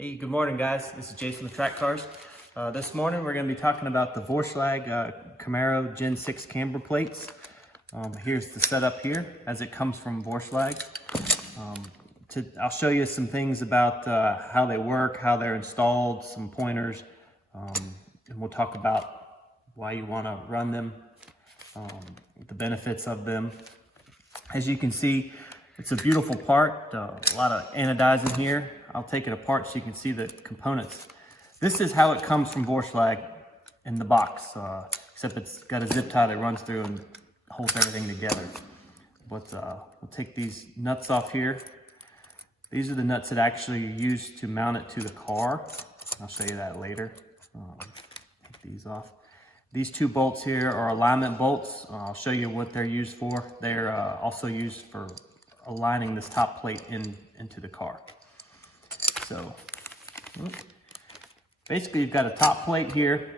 Hey, good morning guys. This is Jason with Carz. This morning we're going to be talking about the Vorshlag Camaro Gen 6 camber plates. Here's the setup here as it comes from Vorshlag. I'll show you some things about how they work, how they're installed, some pointers, and we'll talk about why you want to run them, the benefits of them. As you can see, it's a beautiful part, a lot of anodizing here. I'll take it apart so you can see the components. This is how it comes from Vorshlag in the box, except it's got a zip tie that runs through and holds everything together. But we'll take these nuts off here. These are the nuts that actually used to mount it to the car. I'll show you that later. Take these off. These two bolts here are alignment bolts. I'll show you what they're used for. They're also used for aligning this top plate into the car. So basically you've got a top plate here.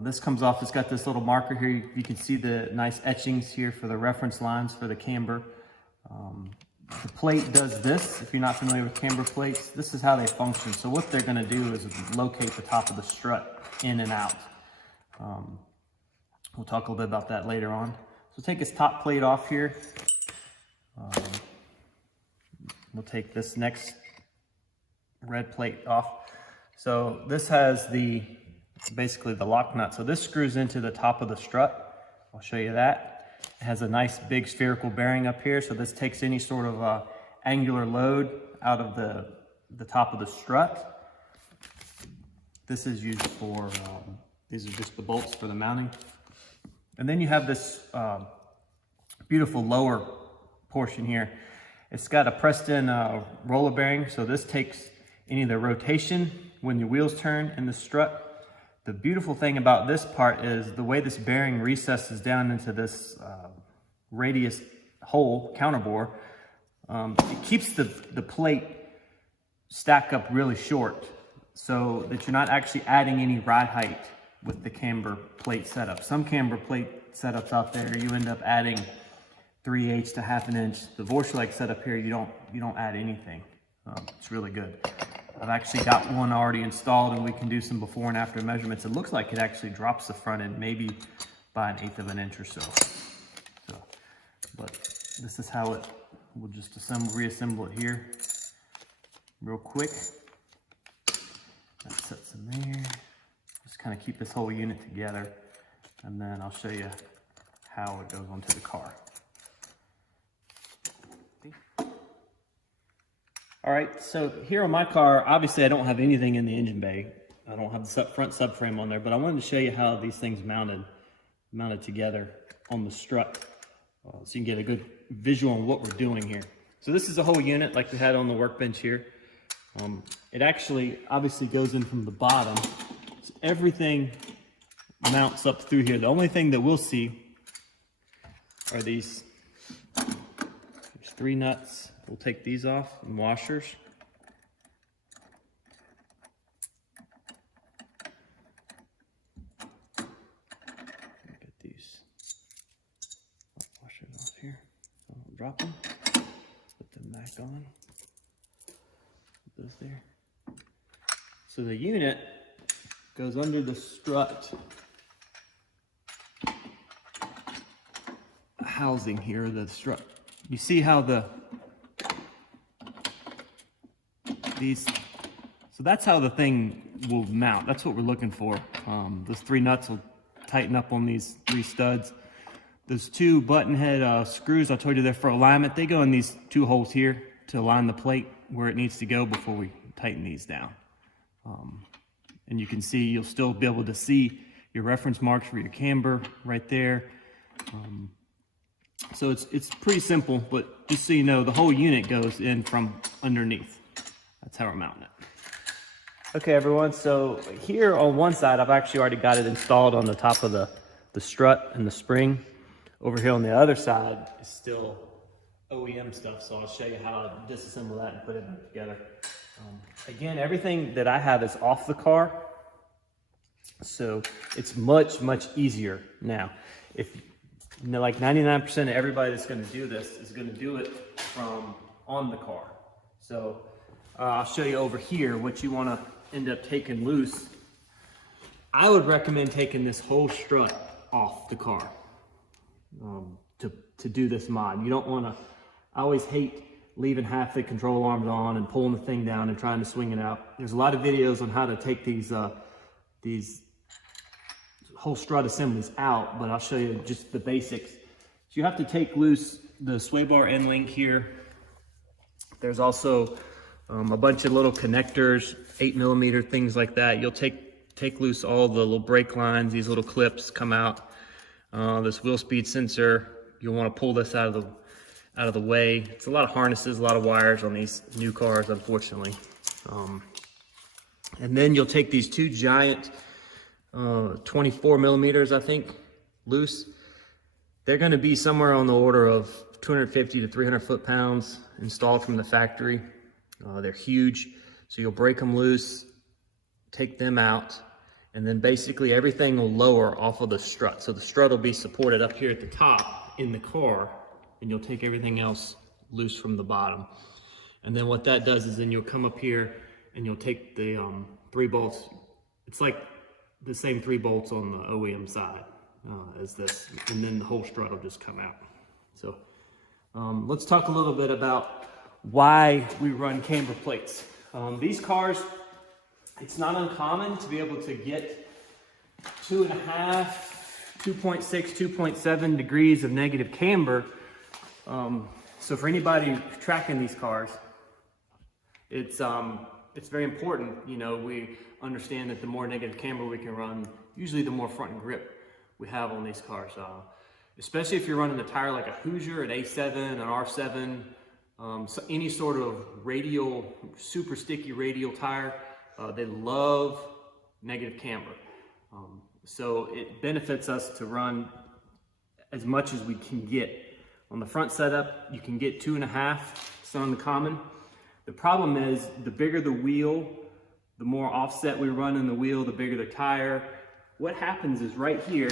This comes off, it's got this little marker here. You can see the nice etchings here for the reference lines for the camber. The plate does this. If you're not familiar with camber plates, this is how they function. So what they're going to do is locate the top of the strut in and out. We'll talk a little bit about that later on. So take this top plate off here. We'll take this next red plate off. So this has basically the lock nut. So this screws into the top of the strut. I'll show you that. It has a nice big spherical bearing up here. So this takes any sort of angular load out of the top of the strut. This is used for, these are just the bolts for the mounting. And then you have this beautiful lower portion here. It's got a pressed in roller bearing. So this takes any of the rotation when your wheels turn in the strut. The beautiful thing about this part is the way this bearing recesses down into this radius hole, counterbore. It keeps the plate stack up really short so that you're not actually adding any ride height with the camber plate setup. Some camber plate setups out there, you end up adding 3/8 to 1/2 inch. The Vorshlag setup here, you don't add anything. It's really good. I've actually got one already installed and we can do some before and after measurements. It looks like it actually drops the front end maybe by 1/8 of an inch or so. But this is how we'll just reassemble it here real quick. That sets in there. Just kind of keep this whole unit together. And then I'll show you how it goes onto the car. All right, so here on my car, obviously I don't have anything in the engine bay. I don't have the front subframe on there, but I wanted to show you how these things mounted together on the strut, so you can get a good visual on what we're doing here. So this is a whole unit like we had on the workbench here. It actually obviously goes in from the bottom. So everything mounts up through here. The only thing that we'll see are these. There's 3 nuts. We'll take these off and washers. Get these washers off here. So I'll drop them, put them back on. Put those there. So the unit goes under the strut housing here, the strut. You see how so that's how the thing will mount. That's what we're looking for. Those 3 nuts will tighten up on these 3 studs. Those 2 button head screws, I told you they're for alignment. They go in these 2 holes here to align the plate where it needs to go before we tighten these down. And you can see, you'll still be able to see your reference marks for your camber right there. So it's pretty simple, but just so you know, the whole unit goes in from underneath. That's how we're mounting it. Okay, everyone, so here on one side, I've actually already got it installed on the top of the strut and the spring. Over here on the other side is still OEM stuff, so I'll show you how to disassemble that and put it back together. Again, everything that I have is off the car, so it's much, much easier now. If like 99% of everybody that's going to do this is going to do it from on the car. So I'll show you over here what you want to end up taking loose. I would recommend taking this whole strut off the car to do this mod. You don't want to, I always hate leaving half the control arms on and pulling the thing down and trying to swing it out. There's a lot of videos on how to take these whole strut assemblies out, but I'll show you just the basics. So you have to take loose the sway bar end link here. There's also a bunch of little connectors, 8mm, things like that. You'll take loose all the little brake lines. These little clips come out. This wheel speed sensor, you'll want to pull this out of the way. It's a lot of harnesses, a lot of wires on these new cars, unfortunately. And then you'll take these two giant 24mm, I think, loose. They're going to be somewhere on the order of 250 to 300 foot-pounds installed from the factory. They're huge, so you'll break them loose, take them out, and then basically everything will lower off of the strut. So the strut will be supported up here at the top in the car, and you'll take everything else loose from the bottom. And then what that does is then you'll come up here and you'll take the 3 bolts. It's like the same 3 bolts on the OEM side as this, and then the whole strut will just come out. So let's talk a little bit about why we run camber plates. These cars, it's not uncommon to be able to get 2.5, 2.6, 2.7 degrees of negative camber. So for anybody tracking these cars, it's very important. You know, we understand that the more negative camber we can run, usually the more front grip we have on these cars. Especially if you're running a tire like a Hoosier, an A7, an R7, so any sort of radial, super sticky radial tire, they love negative camber. So it benefits us to run as much as we can get. On the front setup, you can get 2.5, it's uncommon. The problem is, the bigger the wheel, the more offset we run in the wheel, the bigger the tire. What happens is right here,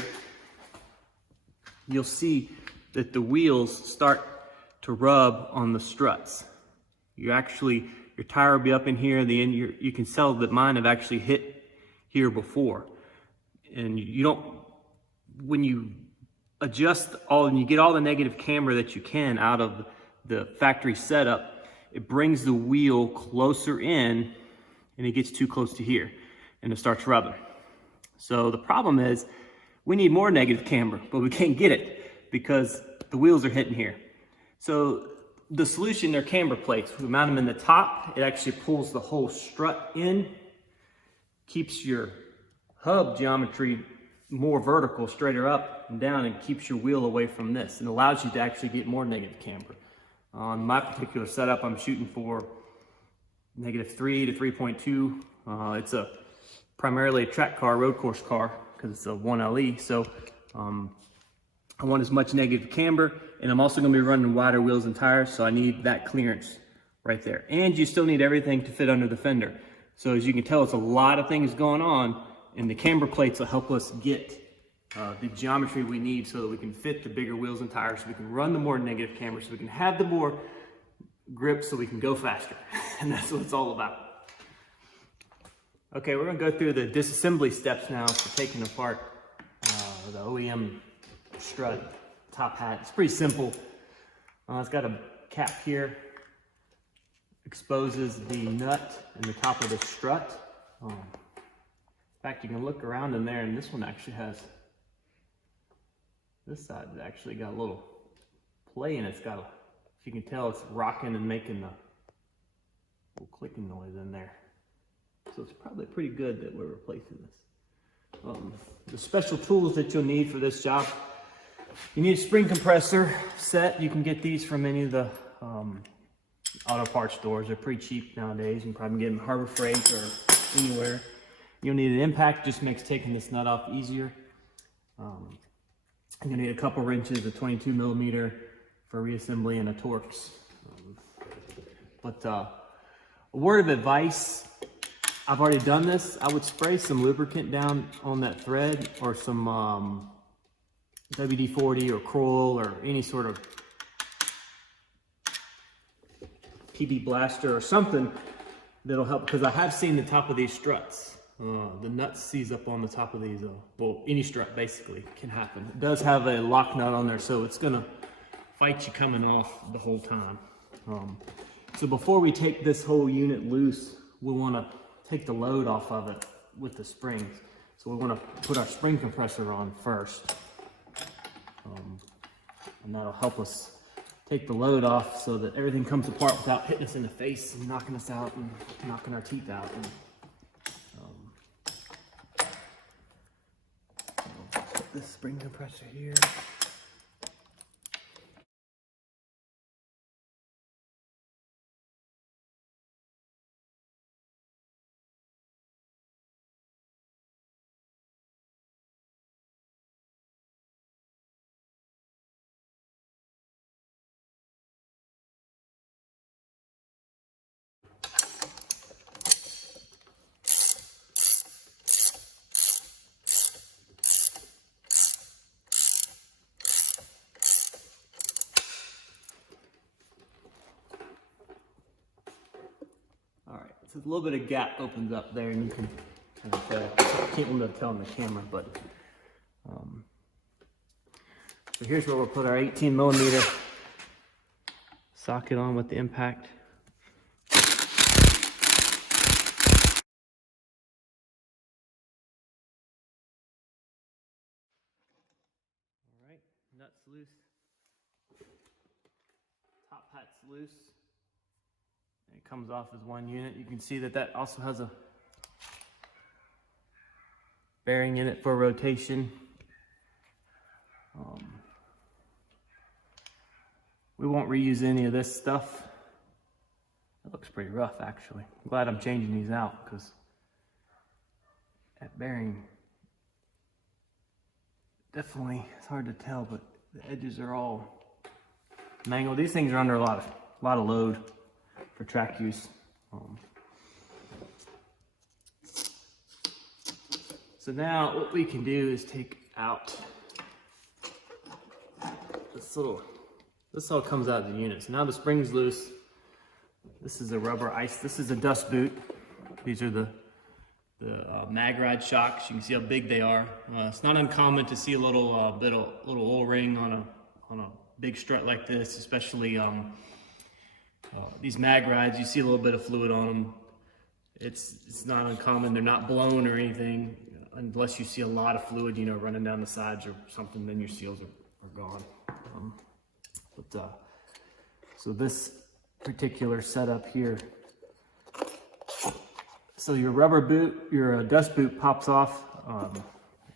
you'll see that the wheels start to rub on the struts. Your tire will be up in here, and the end, you can tell that mine have actually hit here before. And you don't, when you adjust all and you get all the negative camber that you can out of the factory setup, it brings the wheel closer in and it gets too close to here and it starts rubbing. So the problem is we need more negative camber, but we can't get it because the wheels are hitting here. So the solution are camber plates. We mount them in the top. It actually pulls the whole strut in, keeps your hub geometry more vertical, straighter up and down, and keeps your wheel away from this, and allows you to actually get more negative camber. On my particular setup, I'm shooting for -3 to 3.2. It's primarily a track car, road course car, because it's a 1LE. So I want as much negative camber, and I'm also going to be running wider wheels and tires, so I need that clearance right there. And you still need everything to fit under the fender. So as you can tell, it's a lot of things going on, and the camber plates will help us get the geometry we need so that we can fit the bigger wheels and tires, so we can run the more negative camber, so we can have the more grip, so we can go faster. And that's what it's all about. Okay, we're going to go through the disassembly steps now for taking apart the OEM strut top hat. It's pretty simple. It's got a cap here, exposes the nut in the top of the strut. In fact, you can look around in there, and this one actually has, this side has actually got a little play, and it's got a, if you can tell, it's rocking and making a little clicking noise in there. So it's probably pretty good that we're replacing this. The special tools that you'll need for this job, you need a spring compressor set. You can get these from any of the auto parts stores. They're pretty cheap nowadays. You can probably get them at Harbor Freight or anywhere. You'll need an impact, just makes taking this nut off easier. You'll need a couple wrenches, a 22mm for reassembly, and a Torx. But a word of advice, I've already done this. I would spray some lubricant down on that thread, or some WD-40 or Kroll or any sort of PB blaster or something that'll help, because I have seen the top of these struts. The nut seize up on the top of these. Well, any strut basically can happen. It does have a lock nut on there, so it's gonna fight you coming off the whole time. So before we take this whole unit loose, we wanna take the load off of it with the springs. So we wanna put our spring compressor on first. And that'll help us take the load off so that everything comes apart without hitting us in the face and knocking us out and knocking our teeth out. And, put this spring compressor here. So a little bit of gap opens up there, and you can kind of tell. I can't really tell on the camera, but so here's where we'll put our 18mm socket on with the impact. All right, nuts loose, top hat's loose. It comes off as one unit. You can see that that also has a bearing in it for rotation. We won't reuse any of this stuff. It looks pretty rough, actually. I'm glad I'm changing these out, because that bearing, definitely, it's hard to tell, but the edges are all mangled. These things are under a lot of load for track use. So now what we can do is take out this all comes out of the unit. So now the spring's loose. This is a rubber ice. This is a dust boot. These are the mag ride shocks. You can see how big they are. It's not uncommon to see a little O-ring on a big strut like this, especially these mag rides. You see a little bit of fluid on them. It's not uncommon. They're not blown or anything, unless you see a lot of fluid, you know, running down the sides or something. Then your seals are gone. So this particular setup here, so your rubber boot, your dust boot pops off.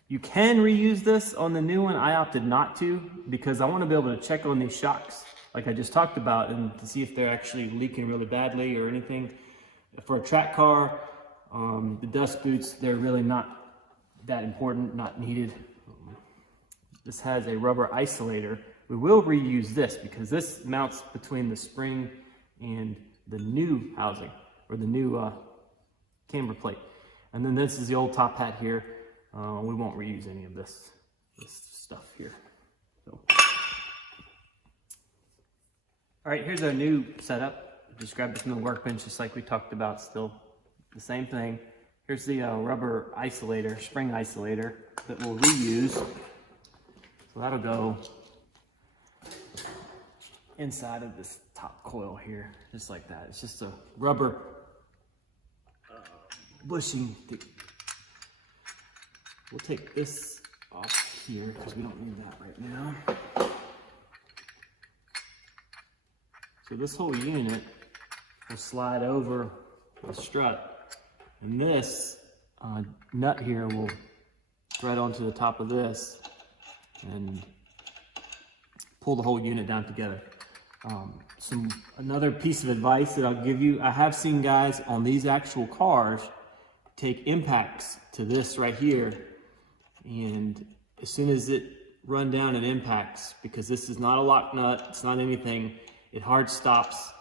You can reuse this on the new one. I opted not to, because I want to be able to check on these shocks like I just talked about, and to see if they're actually leaking really badly or anything. For a track car, the dust boots, they're really not that important, not needed. This has a rubber isolator. We will reuse this, because this mounts between the spring and the new housing, or the new camber plate. And then this is the old top hat here. We won't reuse any of this stuff here. So. All right, here's our new setup. Just grabbed it from the workbench, just like we talked about. Still the same thing. Here's the rubber isolator, spring isolator, that we'll reuse. So that'll go inside of this top coil here, just like that. It's just a rubber bushing. We'll take this off here, because we don't need that right now. So this whole unit will slide over the strut, and this nut here will thread onto the top of this and pull the whole unit down together. Another piece of advice that I'll give you, I have seen guys on these actual cars take impacts to this right here, and as soon as it run down and impacts, because this is not a lock nut, it's not anything, it hard stops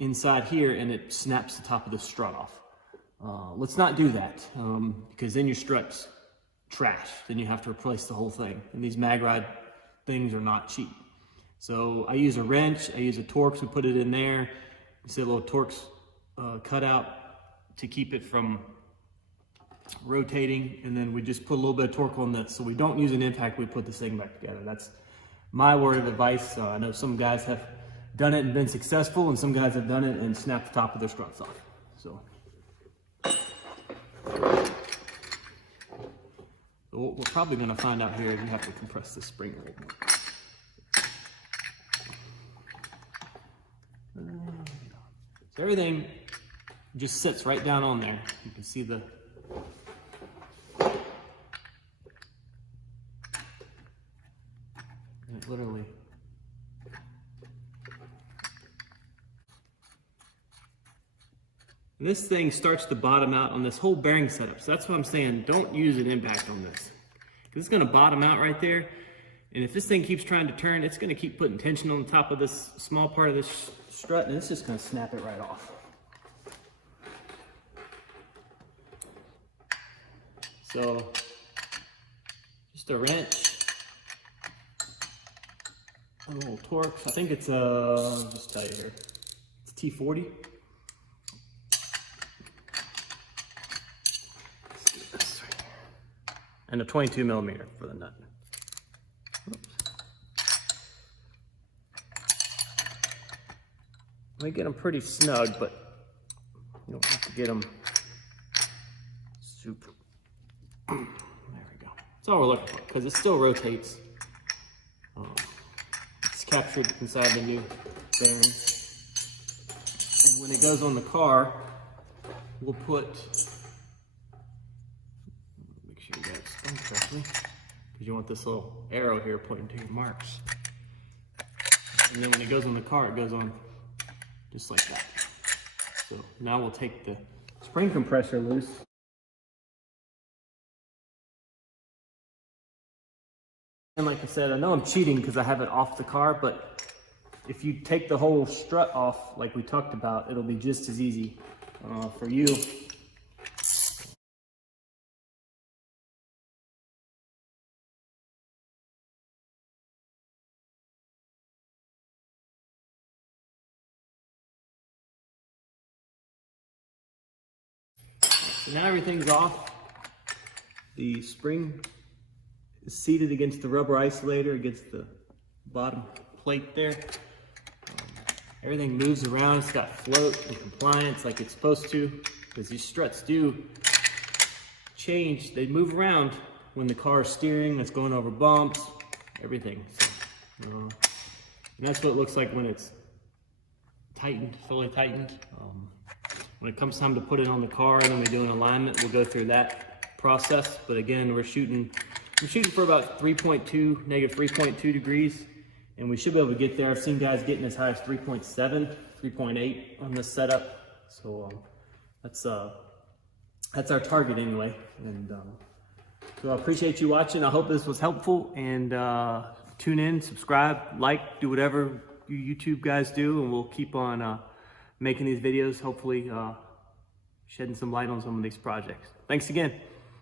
inside here and it snaps the top of the strut off. Let's not do that, because then your strut's trash. Then you have to replace the whole thing, and these mag ride things are not cheap. So I use a wrench, I use a Torx, we put it in there. You see a little Torx cutout. to keep it from rotating, and then we just put a little bit of torque on this. So we don't use an impact, we put this thing back together. That's my word of advice. I know some guys have done it and been successful, and some guys have done it and snapped the top of their struts off. So we're probably going to find out here if you have to compress this spring a little more. So everything just sits right down on there. You can see the it literally this thing starts to bottom out on this whole bearing setup. So that's why I'm saying don't use an impact on this. Because it's going to bottom out right there. And if this thing keeps trying to turn, it's going to keep putting tension on the top of this small part of this strut, and it's just going to snap it right off. So just a wrench, a little torque. I think it's I'll just tell you here, it's T40. And a 22 millimeter for the nut. Oops. I get them pretty snug, but you don't have to get them super. There we go. That's all we're looking for, because it still rotates. It's captured inside the new bearing. And when it goes on the car, we'll put, make sure you got it spun correctly, because you want this little arrow here pointing to your marks. And then when it goes on the car, it goes on just like that. So now we'll take the spring compressor loose. And like I said, I know I'm cheating because I have it off the car, but if you take the whole strut off like we talked about, it'll be just as easy for you. So now everything's off. The spring is seated against the rubber isolator, against the bottom plate there. Everything moves around. It's got float and compliance like it's supposed to, because these struts do change. They move around when the car is steering, it's going over bumps, everything. So, and that's what it looks like when it's tightened, fully tightened. When it comes time to put it on the car and then we do an alignment, we'll go through that process. But again, we're shooting for about negative 3.2 degrees, and we should be able to get there. I've seen guys getting as high as 3.7, 3.8 on this setup. So that's our target anyway. And so I appreciate you watching. I hope this was helpful, and tune in, subscribe, like, do whatever you YouTube guys do, and we'll keep on making these videos, hopefully shedding some light on some of these projects. Thanks again.